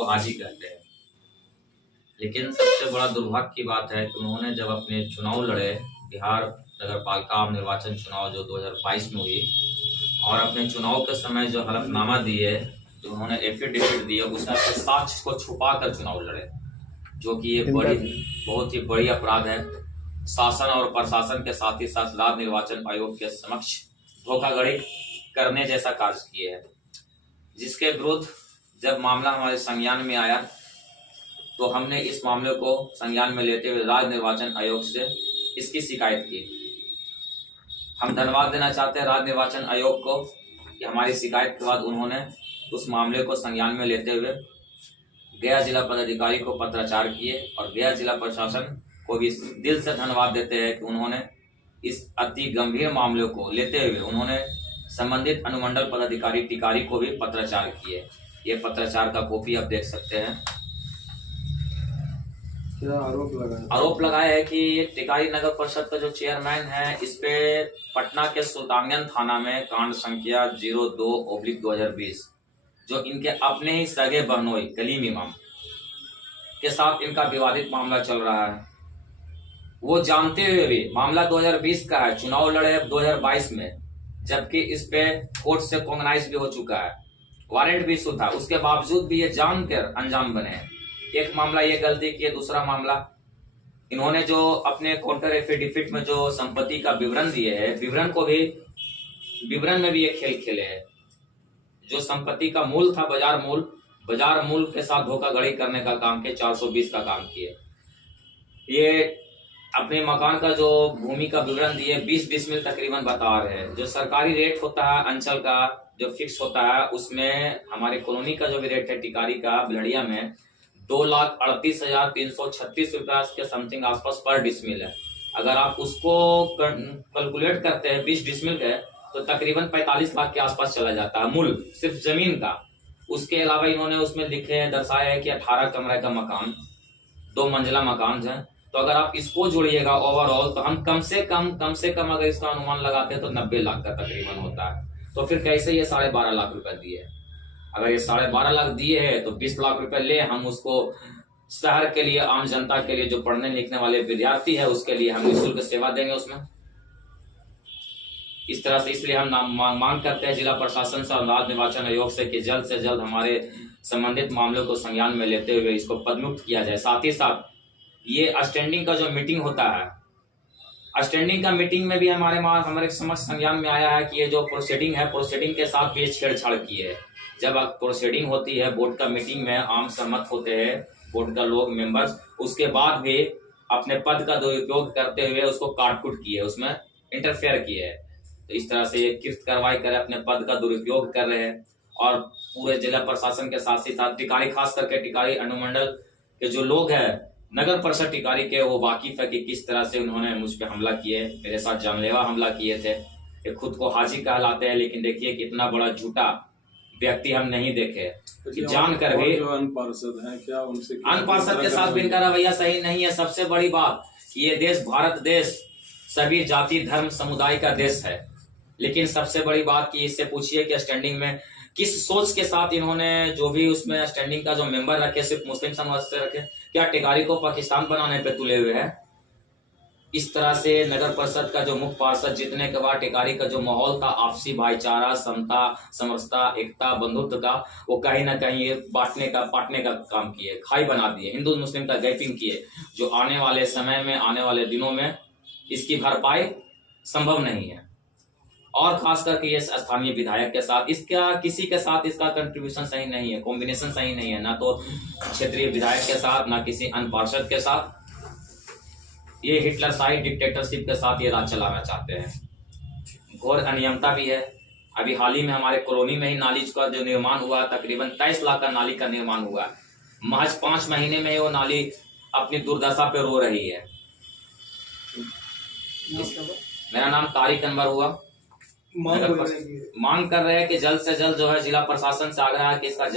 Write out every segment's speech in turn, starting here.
को हाजी कहते हैं। लेकिन सबसे बड़ा दुर्भाग्य की बात है कि उन्होंने जब अपने चुनाव लड़े, बिहार नगर पालिका आम निर्वाचन चुनाव जो 2022 में हुई, और अपने चुनाव के समय जो हलफनामा दिए, जो उन्होंने एफिडेविट दिए, उसमें अपने साक्ष्य को छुपा कर चुनाव लड़े, जो कि ये बहुत ही बड़ी अपराध है। शासन और प्रशासन के साथ ही साथ राज्य निर्वाचन आयोग के समक्ष धोखाधड़ी करने जैसा कार्य किए है, जिसके विरुद्ध जब मामला हमारे संज्ञान में आया तो हमने इस मामले को संज्ञान में लेते हुए राज्य निर्वाचन आयोग से इसकी शिकायत की। हम धन्यवाद देना चाहते हैं राज्य निर्वाचन आयोग को कि हमारी शिकायत के बाद उन्होंने उस मामले को संज्ञान में लेते हुए गया जिला पदाधिकारी को पत्राचार किए, और गया जिला प्रशासन को भी दिल से धन्यवाद देते हैं कि उन्होंने इस अति गंभीर मामले को लेते हुए उन्होंने संबंधित अनुमंडल पदाधिकारी टिकारी को भी पत्राचार किए। ये पत्राचार का कॉपी आप देख सकते हैं। क्या आरोप लगाया है कि टिकारी नगर परिषद का जो चेयरमैन है, इस पे पटना के सुल्तानगंज थाना में कांड संख्या 02/2020 जो इनके अपने ही सगे बहनोई कलीम इमाम के साथ इनका विवादित मामला चल रहा है। वो जानते हुए भी मामला 2020 का है, चुनाव लड़े 2022 में, जबकि इस पे कोर्ट से कॉग्नाइज भी हो चुका है, वारंट भी इशू था, उसके बावजूद भी ये जानकर अंजाम बने। एक मामला ये गलती की है, दूसरा मामला इन्होंने जो अपने काउंटर एफिडेविट में जो संपत्ति का विवरण दिए है, विवरण में भी ये खेल खेले हैं। जो संपत्ति का मूल था बाजार मूल के साथ धोखाधड़ी करने का काम किए, 420 का काम किए। ये अपने मकान का जो भूमि का विवरण दिए 20 डिसमिल तकरीबन बता रहे हैं। जो सरकारी रेट होता है अंचल का जो फिक्स होता है, उसमें हमारे कॉलोनी का जो भी रेट है टिकारी का बिलहड़िया में 2,38,336 रुपया के समथिंग आसपास पर डिसमिल है। अगर आप उसको कैलकुलेट करते हैं 20 डिसमिल के, तो तकरीबन 45 लाख के आसपास चला जाता है मूल सिर्फ जमीन का। उसके अलावा इन्होंने उसमें दर्शाया है कि 18 कमरे का मकान, 2 मंजिला मकान है। तो अगर आप इसको जोड़िएगा ओवरऑल, तो हम कम से कम अगर इसका अनुमान लगाते हैं तो 90 लाख का तकरीबन होता है। तो फिर कैसे ये 12.5 लाख रुपए दिए? अगर ये 12.5 लाख दिए हैं तो 20 लाख रुपए ले हम उसको शहर के लिए, आम जनता के लिए, जो पढ़ने लिखने वाले विद्यार्थी है उसके लिए हम निःशुल्क सेवा देंगे उसमें। इस तरह से इसलिए हम मांग करते हैं जिला प्रशासन से और राज्य निर्वाचन आयोग से कि जल्द से जल्द हमारे संबंधित मामलों को संज्ञान में लेते हुए इसको पदमुक्त किया जाए। साथ ही साथ ये स्टैंडिंग का जो मीटिंग होता है, स्टैंडिंग का मीटिंग में भी हमारे समझ संज्ञान में आया है कि ये जो प्रोसीडिंग है, प्रोसीडिंग के साथ भी छेड़छाड़ की है। जब प्रोसीडिंग होती है बोर्ड का मीटिंग में, आम सहमत होते हैं बोर्ड का लोग मेंबर्स, उसके बाद भी अपने पद का दुरुपयोग करते हुए उसको काटकुट किए, उसमें इंटरफेयर किए है। तो इस तरह से ये किस्त कार्रवाई कर अपने पद का दुरुपयोग कर रहे हैं। और पूरे जिला प्रशासन के साथ ही साथ टिकारी, खास करके टिकारी अनुमंडल के जो लोग हैं, नगर परिषद टिकारी के, वो वाकिफ है कि किस तरह से उन्होंने मुझ पे हमला किए, मेरे साथ जानलेवा हमला किए थे। ये खुद को हाजी कहलाते हैं, लेकिन देखिए कितना बड़ा झूठा व्यक्ति हम नहीं देखे कि जानकर भी अनपार्षद हैं क्या, उनसे अनपार्षद के साथ भी इनका रवैया सही नहीं है। सबसे बड़ी बात कि ये देश भारत देश सभी जाति धर्म समुदाय का देश है, लेकिन सबसे बड़ी बात कि इससे पूछिए कि स्टैंडिंग में किस सोच के साथ इन्होंने जो भी उसमें स्टैंडिंग का जो मेंबर रखे सिर्फ मुस्लिम समाज से रखे, क्या टिकारी को पाकिस्तान बनाने पे तुले हुए हैं? इस तरह से नगर परिषद का जो मुख्य पार्षद जीतने के बाद टिकारी का जो माहौल था आपसी भाईचारा, समता, समरसता, एकता, बंधुत्व का, वो कहीं ना कहीं पाटने का काम किए, खाई बना दिए, हिंदू मुस्लिम का गैपिंग किए, जो आने वाले समय में, आने वाले दिनों में इसकी भरपाई संभव नहीं है। और खास करके ये स्थानीय विधायक के साथ, इसका किसी के साथ इसका कंट्रीब्यूशन सही नहीं है, कॉम्बिनेशन सही नहीं है, ना तो क्षेत्रीय विधायक के साथ, ना किसी अन्य पार्षद के साथ। ये हिटलर साइड डिक्टेटरशिप के साथ ये राज चलाना चाहते हैं। घोर अनियमता भी है। अभी हाल ही में हमारे कॉलोनी में ही नाली का जो निर्माण हुआ, तकरीबन 23 लाख का नाली का निर्माण हुआ। महज 5 महीने में वो नाली अपनी दुर्दशा पे रो रही है। मेरा नाम तारिक अनवर हुआ। मांग कर रहे हैं कि जल्द से जल्द जो है जिला प्रशासन से आग्रह है कि इसका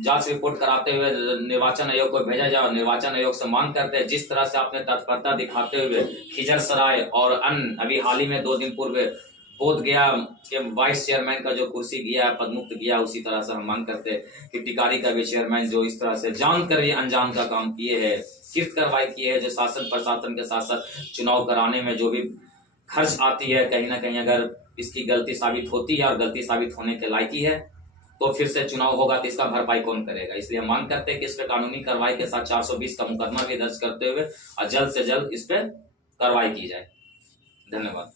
जांच रिपोर्ट कराते हुए निर्वाचन आयोग को भेजा जाए। निर्वाचन आयोग से मांग करते हैं जिस तरह से आपने तत्परता दिखाते हुए खिजरसराय और अन्य, अभी हाल ही में 2 दिन पूर्व बोध गया के वाइस चेयरमैन का जो कुर्सी गया, पदमुक्त गया, उसी तरह से हम मांग करते हैं कि टिकारी का भी चेयरमैन जो इस तरह से जानकर ये अनजान का काम किए है, किर्त कार्रवाई किए है, जो शासन प्रशासन के साथ साथ चुनाव कराने में जो भी खर्च आती है, कहीं ना कहीं अगर इसकी गलती साबित होती है और गलती साबित होने के लायकी है तो फिर से चुनाव होगा तो इसका भरपाई कौन करेगा। इसलिए हम मांग करते हैं कि इस पे कानूनी कार्रवाई के साथ 420 का मुकदमा भी दर्ज करते हुए और जल्द से जल्द इस पे कार्रवाई की जाए। धन्यवाद।